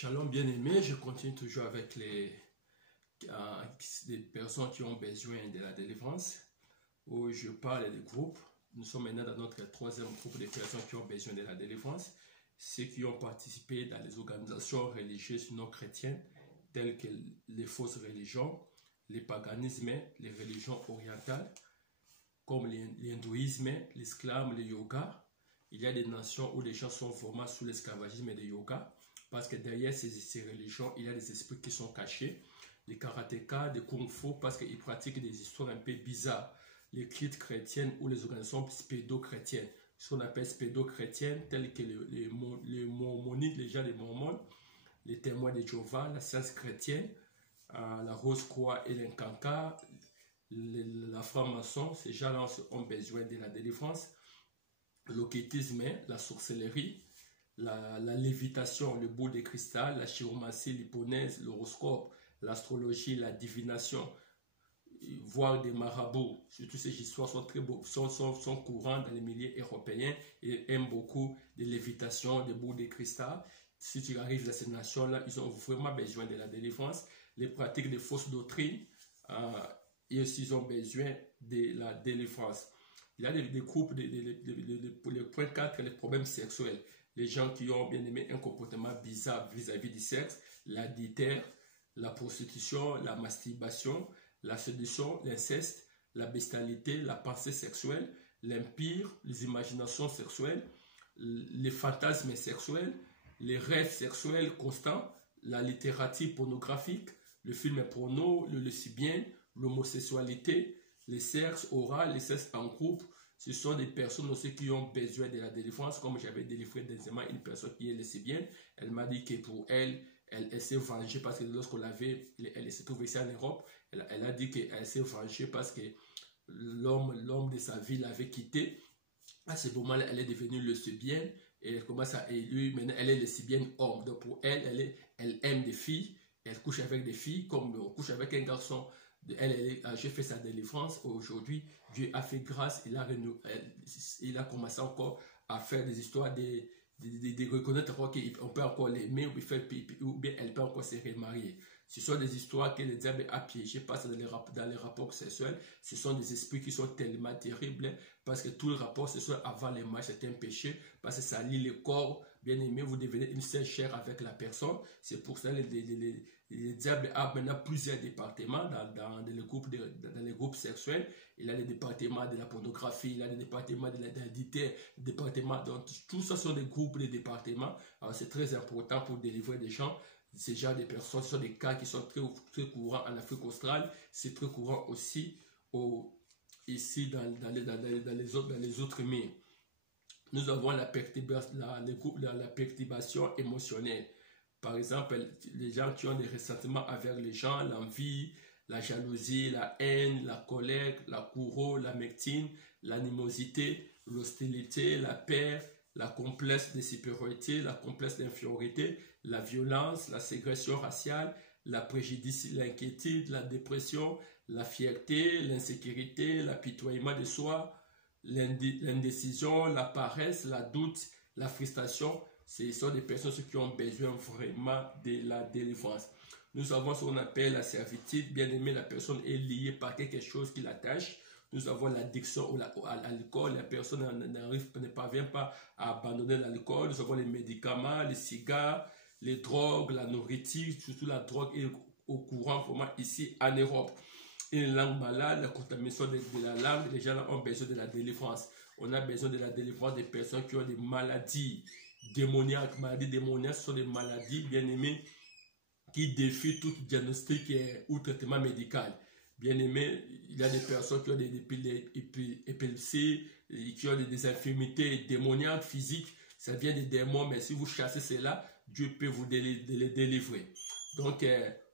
Shalom bien-aimé, je continue toujours avec les personnes qui ont besoin de la délivrance, où je parle des groupes. Nous sommes maintenant dans notre troisième groupe de personnes qui ont besoin de la délivrance, ceux qui ont participé dans les organisations religieuses non chrétiennes, telles que les fausses religions, les paganismes, les religions orientales, comme l'hindouisme, l'islam, le yoga. Il y a des nations où les gens sont vraiment sous l'esclavagisme et le yoga, parce que derrière ces religions, il y a des esprits qui sont cachés. Les karatékas, des kung-fu, parce qu'ils pratiquent des histoires un peu bizarres. Les cultes chrétiennes ou les organisations spédo-chrétiennes, ce qu'on appelle spédo-chrétiennes, telles que les mormonites, les gens des mormons, les témoins de Jéhovah, la science chrétienne, la Rose-Croix et l'Incanca, la franc-maçon. Ces gens-là ont besoin de la délivrance. L'occultisme, la sorcellerie, la lévitation, le boule de cristal, la chiromancie, l'hypnose, l'horoscope, l'astrologie, la divination, voire des marabouts. Surtout ces histoires sont très beaux, sont courantes dans les milieux européens et aiment beaucoup de lévitation, des boules de cristal. Si tu arrives dans ces nations-là, ils ont vraiment besoin de la délivrance. Les pratiques de fausses doctrines, et aussi ils ont besoin de la délivrance. Il y a des groupes, pour le point 4, les problèmes sexuels. Les gens qui ont bien aimé un comportement bizarre vis-à-vis du sexe, l'adultère, la prostitution, la masturbation, la séduction, l'inceste, la bestialité, la pensée sexuelle, l'empire, les imaginations sexuelles, les fantasmes sexuels, les rêves sexuels constants, la littérature pornographique, le film porno, le lesbien, l'homosexualité, les sexe oral, les sexe en groupe. Ce sont des personnes aussi qui ont besoin de la délivrance. Comme j'avais délivré dernièrement une personne qui est lesbienne, elle m'a dit que pour elle, elle s'est vengée parce que lorsqu'on l'avait, elle se trouvait ici en Europe, elle a dit qu'elle s'est vengée parce que l'homme de sa vie l'avait quittée. À ce moment-là, elle est devenue lesbienne et elle commence à éluer. Maintenant, elle est lesbienne homme. Donc pour elle, elle aime des filles, elle couche avec des filles comme on couche avec un garçon. J'ai fait sa délivrance. Aujourd'hui, Dieu a fait grâce. Il a commencé encore à faire des histoires de reconnaître qu'on peut encore l'aimer ou bien elle peut encore se remarier. Ce sont des histoires que le diable a piégées parce que dans les rapports sexuels, ce sont des esprits qui sont tellement terribles parce que tout le rapport sexuel avant les mariages c'est un péché parce que ça lie le corps. Bien aimé, vous devenez une seule chair avec la personne. C'est pour ça que le diable a maintenant plusieurs départements dans les groupes sexuels. Il a les départements de la pornographie, il a les départements de l'identité, donc tout ça sont des groupes de départements. Alors c'est très important pour délivrer des gens. Ces genres de personnes, ce sont des cas qui sont très courants en Afrique australe. C'est très courant aussi ici dans les autres milieux. Nous avons la perturbation émotionnelle. Par exemple, les gens qui ont des ressentiments avec les gens, l'envie, la jalousie, la haine, la colère, la courroux, la médecine, l'animosité, l'hostilité, la peur, la complexe de supériorité, la complexe d'infériorité, la violence, la ségression raciale, la préjudice, l'inquiétude, la dépression, la fierté, l'insécurité, l'apitoiement de soi, l'indécision, la paresse, la doute, la frustration. Ce sont des personnes qui ont besoin vraiment de la délivrance. Nous avons ce qu'on appelle la servitude. Bien aimé, la personne est liée par quelque chose qui l'attache. Nous avons l'addiction à l'alcool. La personne ne parvient pas à abandonner l'alcool. Nous avons les médicaments, les cigares, les drogues, la nourriture. Surtout la drogue est au courant vraiment ici en Europe. Une langue malade, la contamination de la langue. Les gens ont besoin de la délivrance. On a besoin de la délivrance des personnes qui ont des maladies démoniaques. Maladies démoniaques, ce sont des maladies, bien aimées, qui défient tout diagnostic ou traitement médical. Bien aimé, il y a des personnes qui ont des épilepsies, qui ont des infirmités démoniaques, physiques. Ça vient des démons, mais si vous chassez cela, Dieu peut vous les délivrer. Donc,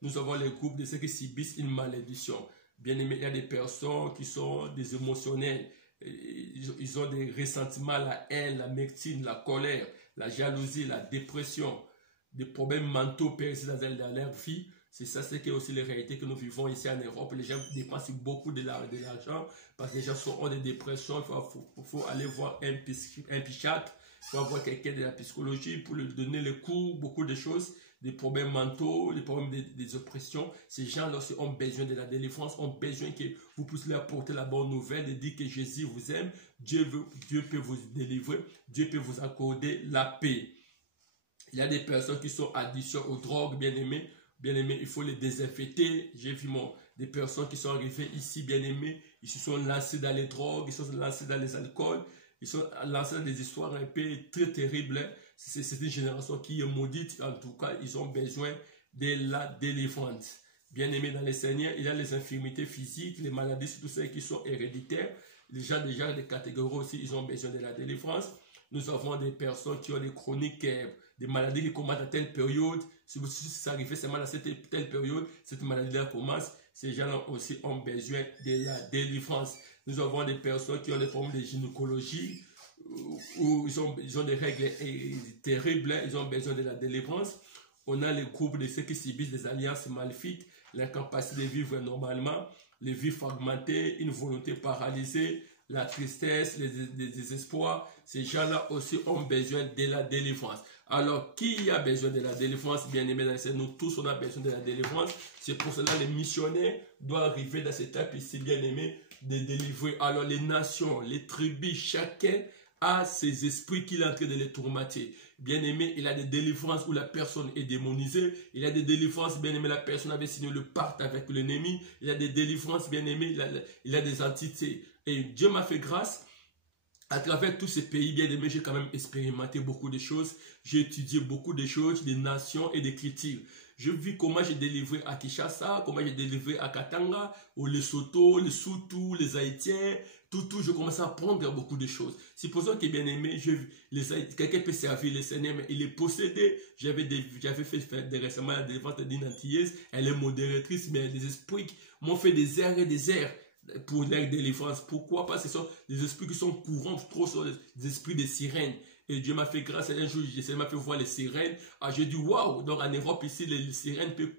nous avons les groupes de ceux qui subissent une malédiction. Bien aimé, il y a des personnes qui sont des émotionnels. Ils ont des ressentiments, la haine, la médecine, la colère, la jalousie, la dépression, des problèmes mentaux persistants dans leur vie. C'est ça, c'est aussi les réalités que nous vivons ici en Europe. Les gens dépensent beaucoup de l'argent parce que les gens ont des dépressions. Il faut aller voir un psychiatre Il faut avoir quelqu'un de la psychologie pour lui donner les cours, beaucoup de choses, des problèmes mentaux, des problèmes des oppressions. Ces gens-là ont besoin de la délivrance, ont besoin que vous puissiez leur apporter la bonne nouvelle, de dire que Jésus vous aime, Dieu peut vous délivrer, Dieu peut vous accorder la paix. Il y a des personnes qui sont addictions aux drogues, bien-aimés, il faut les désinfecter. J'ai vu des personnes qui sont arrivées ici, bien-aimés, ils se sont lancés dans les drogues, ils se sont lancés dans les alcools, ils sont lancés dans des histoires un peu très terribles. C'est une génération qui est maudite. En tout cas, ils ont besoin de la délivrance. Bien-aimés dans les Seigneurs, il y a les infirmités physiques, les maladies, surtout celles qui sont héréditaires. Les gens déjà des catégories aussi, ils ont besoin de la délivrance. Nous avons des personnes qui ont des chroniques, des maladies qui commencent à telle période. Si ça arrive seulement à cette telle période, cette maladie-là commence. Ces gens-là aussi ont besoin de la délivrance. Nous avons des personnes qui ont des problèmes de gynécologie, où ils ont des règles terribles, ils ont besoin de la délivrance. On a les groupes de ceux qui subissent des alliances maléfiques, l'incapacité de vivre normalement, les vies fragmentées, une volonté paralysée, la tristesse, le désespoir. Ces gens-là aussi ont besoin de la délivrance. Alors, qui a besoin de la délivrance? Bien aimé, nous tous, on a besoin de la délivrance. C'est pour cela que les missionnaires doivent arriver dans cette étape ici, bien aimé, de délivrer. Alors, les nations, les tribus, chacun a ses esprits qu'il est en train de les tourmenter. Bien aimé, il y a des délivrances où la personne est démonisée. Il y a des délivrances, bien aimé, la personne avait signé le pacte avec l'ennemi. Il y a des délivrances, bien aimé, il y a des entités. Et Dieu m'a fait grâce. À travers tous ces pays, bien aimé, j'ai quand même expérimenté beaucoup de choses. J'ai étudié beaucoup de choses, des nations et des cultures. Je vis comment j'ai délivré à Kinshasa, comment j'ai délivré à Katanga, au Lesotho, les Soutou, les Haïtiens, tout, je commençais à apprendre beaucoup de choses. Supposons que bien aimé, quelqu'un peut servir le Seigneur, mais il est possédé. J'avais fait récemment la délivrance d'une Antillaise, elle est modératrice, mais des esprits m'ont fait des airs et des airs pour leur délivrance. Pourquoi? Parce que ce sont des esprits qui sont courants, trop sur des esprits de sirènes. Et Dieu m'a fait grâce. Un jour, il m'a fait voir les sirènes. Ah, j'ai dit, waouh! Donc, en Europe, ici, les sirènes peuvent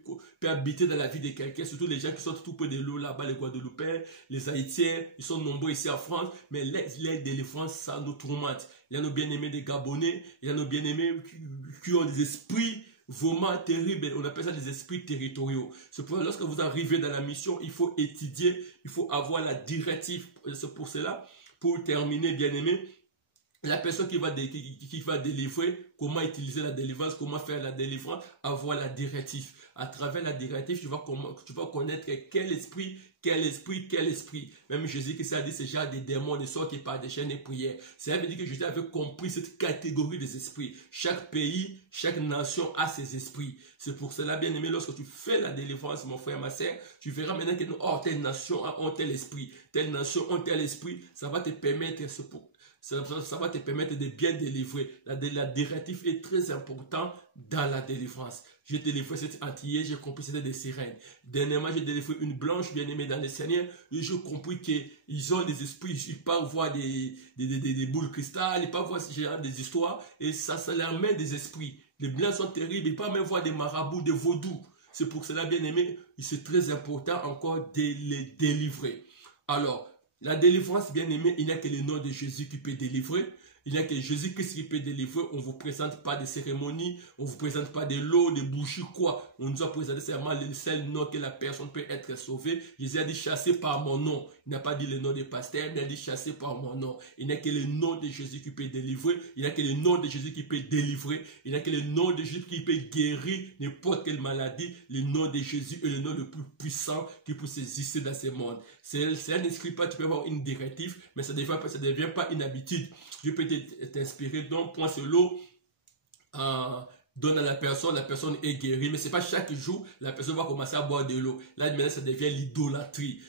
habiter dans la vie de quelqu'un. Surtout les gens qui sont tout près de l'eau, là-bas, les Guadeloupéens, les Haïtiens. Ils sont nombreux ici en France. Mais les délivrances, ça nous tourmente. Il y a nos bien-aimés des Gabonais. Il y a nos bien-aimés qui ont des esprits vraiment terribles. On appelle ça des esprits territoriaux. C'est pour lorsque vous arrivez dans la mission, il faut étudier. Il faut avoir la directive. C'est pour cela, pour terminer, bien-aimés, la personne qui va délivrer, comment utiliser la délivrance, comment faire la délivrance, avoir la directive. À travers la directive, tu vas connaître quel esprit. Même Jésus qui a dit, c'est déjà des démons ne sortent par des chaînes et prières. Ça veut dire que Jésus avait compris cette catégorie des esprits. Chaque pays, chaque nation a ses esprits. C'est pour cela, bien aimé, lorsque tu fais la délivrance, mon frère, ma soeur, tu verras maintenant que telle nation a tel esprit, telle nation a tel esprit. Ça va te permettre ça va te permettre de bien délivrer. La directive est très importante dans la délivrance. J'ai délivré cette Antillaise, j'ai compris que c'était des sirènes. Dernièrement, j'ai délivré une blanche bien-aimée dans le Seigneur et j'ai compris qu'ils ont des esprits, ils peuvent voir des boules de cristal, ils peuvent voir des histoires et ça leur met des esprits. Les blancs sont terribles, ils peuvent même voir des marabouts, des vaudous. C'est pour cela, bien-aimé, c'est très important encore de les délivrer. Alors, la délivrance, bien aimé, il n'y a que le nom de Jésus qui peut délivrer. Il n'y a que Jésus-Christ qui peut délivrer. On ne vous présente pas de cérémonie, on ne vous présente pas de l'eau, de bougies, quoi. On nous a présenté seulement le seul nom que la personne peut être sauvée. Jésus a dit chasser par mon nom. Il n'a pas dit le nom du pasteur, il a dit chasser par mon nom. Il n'y a que le nom de Jésus qui peut délivrer. Il n'y a que le nom de Jésus qui peut délivrer. Il n'y a que le nom de Jésus qui peut guérir n'importe quelle maladie. Le nom de Jésus est le nom le plus puissant qui peut exister dans ce monde. C'est un esprit, pas, tu peux avoir une directive, mais ça ne devient pas une habitude. Dieu peut t'inspirer, donc prends ce lot, donne à la personne est guérie, mais ce n'est pas chaque jour, la personne va commencer à boire de l'eau. Là, maintenant, ça devient l'idolâtrie.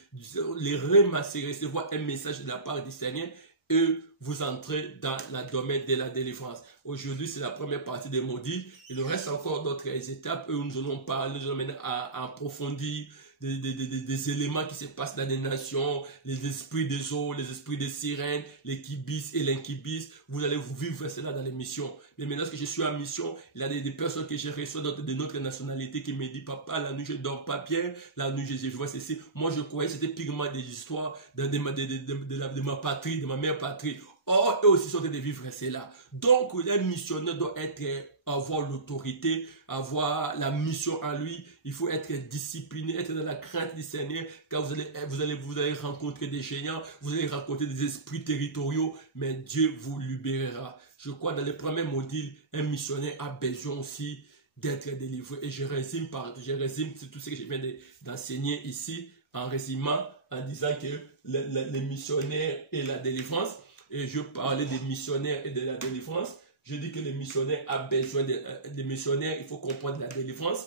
Les ramasser, recevoir un message de la part du Seigneur et vous entrez dans le domaine de la délivrance. Aujourd'hui, c'est la première partie des maudits. Il reste encore d'autres étapes où nous allons parler, nous allons maintenant approfondir des éléments qui se passent dans les nations, les esprits des eaux, les esprits des sirènes, les kibis et l'inkibis. Vous allez vous vivre cela dans les missions. Mais maintenant que je suis en mission, il y a des personnes que j'ai reçues de notre nationalité qui me disent, papa, la nuit je dors pas bien, la nuit je vois ceci. Moi je croyais que c'était purement des histoires de ma patrie, de ma mère patrie. Or, eux aussi sont en train de vivre cela. Donc, un missionnaire doit avoir l'autorité, avoir la mission en lui. Il faut être discipliné, être dans la crainte du Seigneur, car vous allez rencontrer des géants, vous allez rencontrer des esprits territoriaux, mais Dieu vous libérera. Je crois dans les premiers modules, un missionnaire a besoin aussi d'être délivré. Et je résume tout ce que je viens d'enseigner ici, en résumant, en disant que les missionnaires et la délivrance, et je parlais des missionnaires et de la délivrance. Je dis que les missionnaires ont besoin des missionnaires, il faut comprendre la délivrance.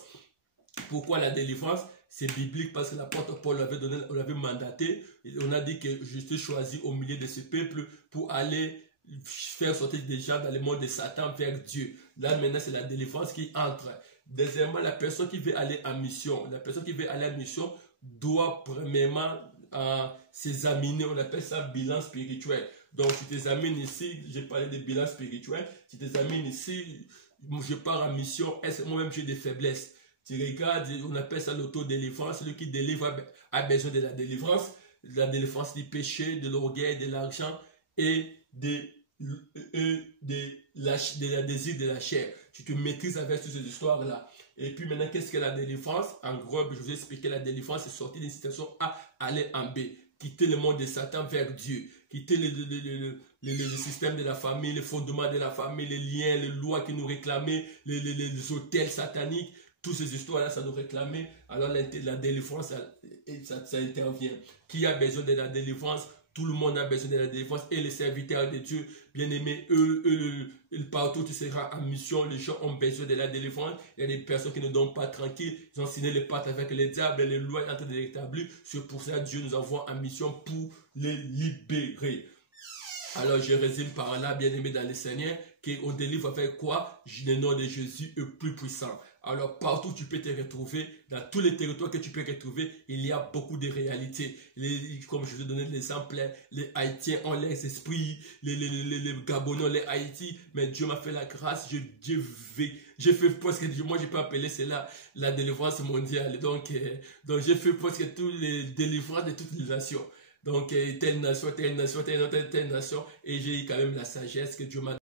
Pourquoi la délivrance? C'est biblique parce que l'apôtre Paul on l'avait mandaté. Et on a dit que je suis choisi au milieu de ce peuple pour aller faire sortir des gens dans le monde de Satan vers Dieu. Là maintenant c'est la délivrance qui entre. Deuxièmement, la personne qui veut aller en mission, doit premièrement s'examiner. On appelle ça bilan spirituel. Donc, si tu t'examines ici, j'ai parlé de bilan spirituel. Si tu t'examines ici, je pars en mission, est-ce que moi-même j'ai des faiblesses? Tu regardes, on appelle ça l'autodélivrance. Celui qui délivre a besoin de la délivrance du péché, de l'orgueil, de l'argent et de la désir de la chair. Tu te maîtrises avec toutes ces histoires-là. Et puis maintenant, qu'est-ce que la délivrance? En gros, je vous ai expliqué la délivrance, c'est sortir d'une situation A, aller en B. Quitter le monde de Satan vers Dieu. Quitter le système de la famille, les fondements de la famille, les liens, les lois qui nous réclamaient, les hôtels sataniques. Toutes ces histoires-là, ça nous réclamait. Alors la délivrance, ça intervient. Qui a besoin de la délivrance? Tout le monde a besoin de la délivrance. Et les serviteurs de Dieu, bien aimés, partout tu seras en mission. Les gens ont besoin de la délivrance. Il y a des personnes qui ne dorment pas tranquilles. Ils ont signé les pactes avec les diables. Les lois sont en train de l'établir. C'est pour ça que Dieu nous envoie en mission pour les libérer. Alors je résume par là, bien aimé dans le Seigneur, qu'on délivre avec quoi? Le nom de Jésus est plus puissant. Alors partout où tu peux te retrouver, dans tous les territoires que tu peux retrouver, il y a beaucoup de réalités. Comme je vous ai donné l'exemple, les Haïtiens ont les esprits, les Gabonais ont les Haïti, mais Dieu m'a fait la grâce, j'ai fait presque, moi je peux appeler cela la délivrance mondiale. Donc j'ai fait presque toutes les délivrances de toutes les nations. Donc telle nation, et j'ai eu quand même la sagesse que Dieu m'a